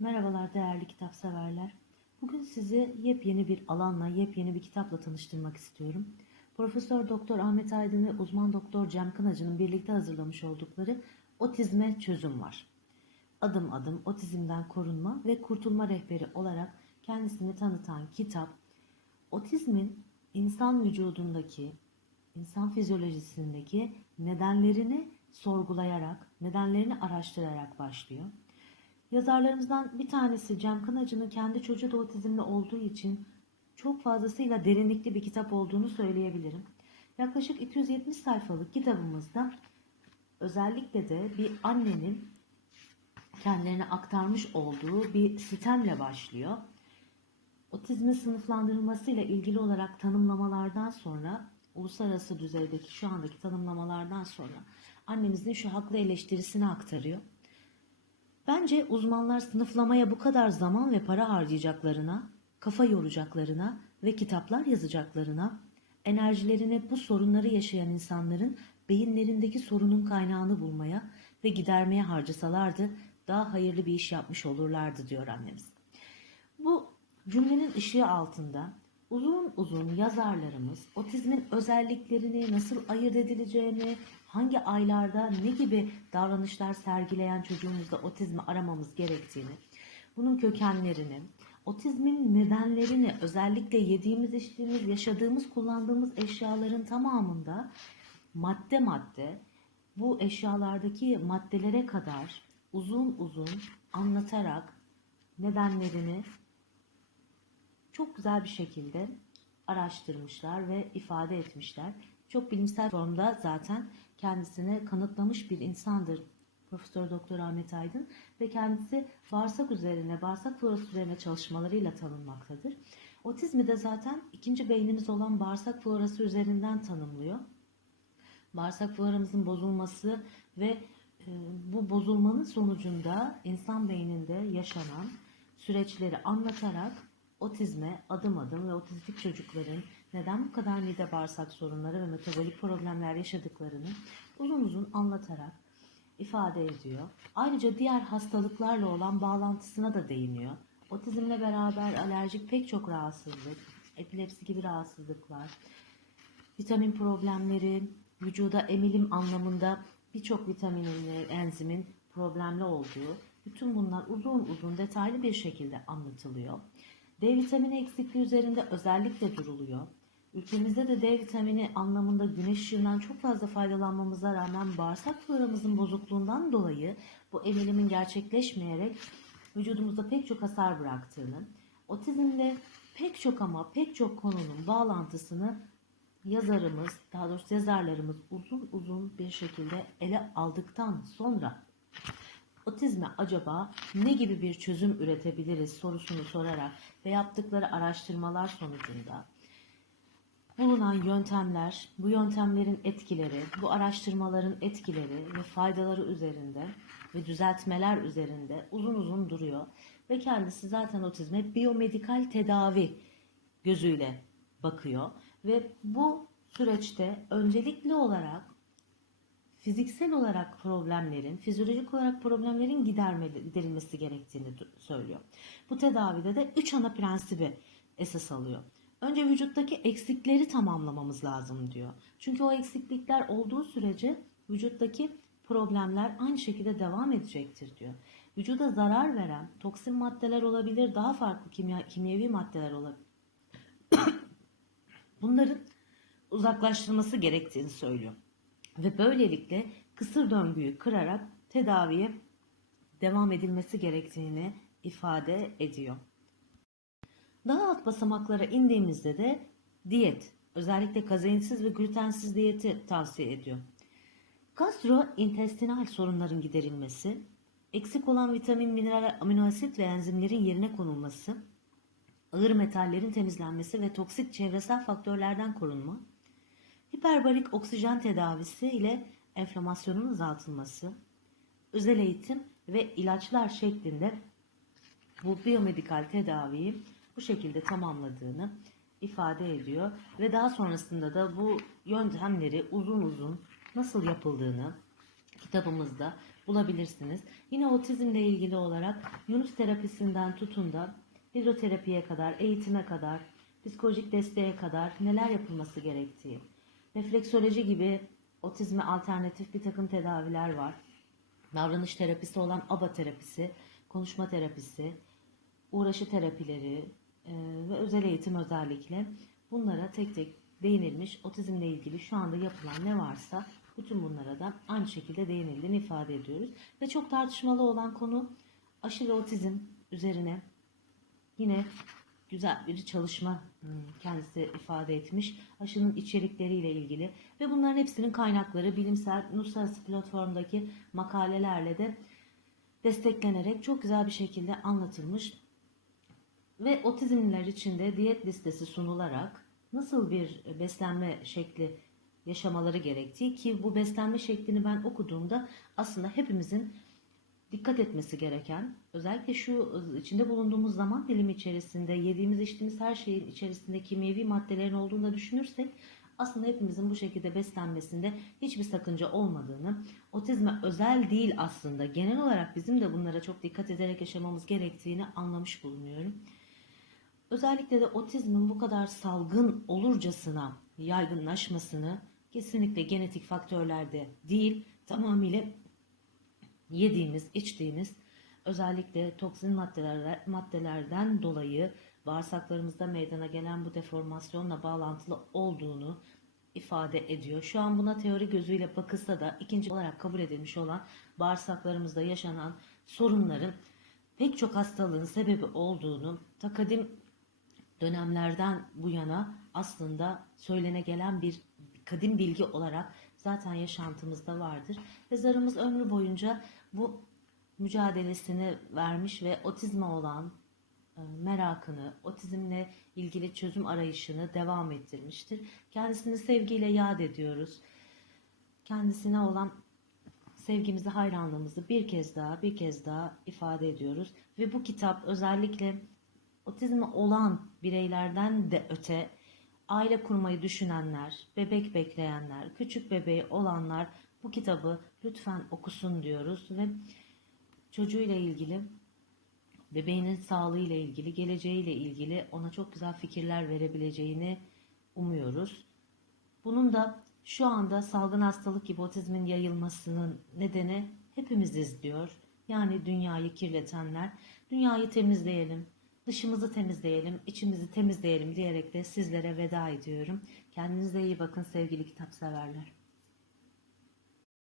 Merhabalar değerli kitap severler. Bugün sizi yepyeni bir alanla, yepyeni bir kitapla tanıştırmak istiyorum. Profesör Doktor Ahmet Aydın ve uzman doktor Cem Kınacı'nın birlikte hazırlamış oldukları Otizme Çözüm Var. Adım adım otizmden korunma ve kurtulma rehberi olarak kendisini tanıtan kitap, otizmin insan vücudundaki, insan fizyolojisindeki nedenlerini sorgulayarak, nedenlerini araştırarak başlıyor. Yazarlarımızdan bir tanesi Cem Kınacı'nın kendi çocuğu da otizmli olduğu için çok fazlasıyla derinlikli bir kitap olduğunu söyleyebilirim. Yaklaşık 270 sayfalık kitabımızda özellikle de bir annenin kendilerine aktarmış olduğu bir sistemle başlıyor. Otizmin sınıflandırılmasıyla ilgili olarak tanımlamalardan sonra uluslararası düzeydeki şu andaki tanımlamalardan sonra annemizin şu haklı eleştirisini aktarıyor. Bence uzmanlar sınıflamaya bu kadar zaman ve para harcayacaklarına, kafa yoracaklarına ve kitaplar yazacaklarına, enerjilerini bu sorunları yaşayan insanların beyinlerindeki sorunun kaynağını bulmaya ve gidermeye harcasalardı daha hayırlı bir iş yapmış olurlardı diyor annemiz. Bu cümlenin ışığı altında uzun uzun yazarlarımız otizmin özelliklerini nasıl ayırt edileceğini, hangi aylarda ne gibi davranışlar sergileyen çocuğumuzda otizmi aramamız gerektiğini, bunun kökenlerini, otizmin nedenlerini özellikle yediğimiz, içtiğimiz, yaşadığımız, kullandığımız eşyaların tamamında madde madde bu eşyalardaki maddelere kadar uzun uzun anlatarak nedenlerini çok güzel bir şekilde araştırmışlar ve ifade etmişler. Çok bilimsel formda zaten kendisini kanıtlamış bir insandır Profesör Doktor Ahmet Aydın ve kendisi bağırsak üzerine, bağırsak florası üzerine çalışmalarıyla tanınmaktadır. Otizmi de zaten ikinci beynimiz olan bağırsak florası üzerinden tanımlıyor. Bağırsak floramızın bozulması ve e, bu bozulmanın sonucunda insan beyninde yaşanan süreçleri anlatarak otizme adım adım ve otistik çocukların neden bu kadar mide bağırsak sorunları ve metabolik problemler yaşadıklarını uzun uzun anlatarak ifade ediyor. Ayrıca diğer hastalıklarla olan bağlantısına da değiniyor. Otizmle beraber alerjik pek çok rahatsızlık, epilepsi gibi rahatsızlıklar, vitamin problemleri, vücuda emilim anlamında birçok vitaminin enzimin problemli olduğu, bütün bunlar uzun uzun detaylı bir şekilde anlatılıyor. D vitamini eksikliği üzerinde özellikle duruluyor. Ülkemizde de D vitamini anlamında güneş ışığından çok fazla faydalanmamıza rağmen bağırsak floramızın bozukluğundan dolayı bu emilimin gerçekleşmeyerek vücudumuzda pek çok hasar bıraktığını, otizmle pek çok ama pek çok konunun bağlantısını yazarımız, daha doğrusu yazarlarımız uzun uzun bir şekilde ele aldıktan sonra otizme acaba ne gibi bir çözüm üretebiliriz sorusunu sorarak ve yaptıkları araştırmalar sonucunda bulunan yöntemler, bu yöntemlerin etkileri, bu araştırmaların etkileri ve faydaları üzerinde ve düzeltmeler üzerinde uzun uzun duruyor. Ve kendisi zaten otizme biyomedikal tedavi gözüyle bakıyor. Ve bu süreçte öncelikli olarak fiziksel olarak problemlerin, fizyolojik olarak problemlerin giderilmesi gerektiğini söylüyor. Bu tedavide de üç ana prensibi esas alıyor. Önce vücuttaki eksikleri tamamlamamız lazım diyor. Çünkü o eksiklikler olduğu sürece vücuttaki problemler aynı şekilde devam edecektir diyor. Vücuda zarar veren toksin maddeler olabilir, daha farklı kimya, kimyevi maddeler olabilir. Bunların uzaklaştırılması gerektiğini söylüyor. Ve böylelikle kısır döngüyü kırarak tedaviye devam edilmesi gerektiğini ifade ediyor. Daha alt basamaklara indiğimizde de diyet, özellikle kazeinsiz ve glutensiz diyeti tavsiye ediyor. Gastrointestinal sorunların giderilmesi, eksik olan vitamin, mineral, amino asit ve enzimlerin yerine konulması, ağır metallerin temizlenmesi ve toksik çevresel faktörlerden korunma, hiperbarik oksijen tedavisi ile enflamasyonun azaltılması, özel eğitim ve ilaçlar şeklinde bu biyomedikal tedaviyi bu şekilde tamamladığını ifade ediyor ve daha sonrasında da bu yöntemleri uzun uzun nasıl yapıldığını kitabımızda bulabilirsiniz. Yine otizmle ilgili olarak Yunus terapisinden tutun da hidroterapiye kadar, eğitime kadar, psikolojik desteğe kadar neler yapılması gerektiği, refleksoloji gibi otizme alternatif bir takım tedaviler var. Davranış terapisi olan ABA terapisi, konuşma terapisi, uğraşı terapileri ve özel eğitim özellikle bunlara tek tek değinilmiş otizmle ilgili şu anda yapılan ne varsa bütün bunlara da aynı şekilde değinildiğini ifade ediyoruz. Ve çok tartışmalı olan konu aşı ve otizm üzerine yine güzel bir çalışma hmm, kendisi ifade etmiş. Aşının içerikleriyle ilgili ve bunların hepsinin kaynakları bilimsel uluslararası platformdaki makalelerle de desteklenerek çok güzel bir şekilde anlatılmış ve otizmliler için de diyet listesi sunularak nasıl bir beslenme şekli yaşamaları gerektiği ki bu beslenme şeklini ben okuduğumda aslında hepimizin dikkat etmesi gereken özellikle şu içinde bulunduğumuz zaman dilimi içerisinde yediğimiz içtiğimiz her şeyin içerisinde kimyevi maddelerin olduğunu da düşünürsek aslında hepimizin bu şekilde beslenmesinde hiçbir sakınca olmadığını, otizme özel değil aslında genel olarak bizim de bunlara çok dikkat ederek yaşamamız gerektiğini anlamış bulunuyorum. Özellikle de otizmin bu kadar salgın olurcasına yaygınlaşmasını kesinlikle genetik faktörlerde değil, tamamıyla yediğimiz, içtiğimiz özellikle toksin maddeler, maddelerden dolayı bağırsaklarımızda meydana gelen bu deformasyonla bağlantılı olduğunu ifade ediyor. Şu an buna teori gözüyle bakılsa da ikinci olarak kabul edilmiş olan bağırsaklarımızda yaşanan sorunların pek çok hastalığın sebebi olduğunu takadim dönemlerden bu yana aslında söylene gelen bir kadim bilgi olarak zaten yaşantımızda vardır. Ve zarımız ömrü boyunca bu mücadelesini vermiş ve otizme olan e, merakını, otizmle ilgili çözüm arayışını devam ettirmiştir. Kendisini sevgiyle yad ediyoruz. Kendisine olan sevgimizi, hayranlığımızı bir kez daha, bir kez daha ifade ediyoruz. Ve bu kitap özellikle otizmi olan bireylerden de öte aile kurmayı düşünenler, bebek bekleyenler, küçük bebeği olanlar bu kitabı lütfen okusun diyoruz ve çocuğuyla ilgili, bebeğinin sağlığıyla ilgili, geleceğiyle ilgili ona çok güzel fikirler verebileceğini umuyoruz. Bunun da şu anda salgın hastalık gibi otizmin yayılmasının nedeni hepimiziz diyor. Yani dünyayı kirletenler. Dünyayı temizleyelim, dışımızı temizleyelim, içimizi temizleyelim diyerek de sizlere veda ediyorum. Kendinize iyi bakın sevgili kitap severler.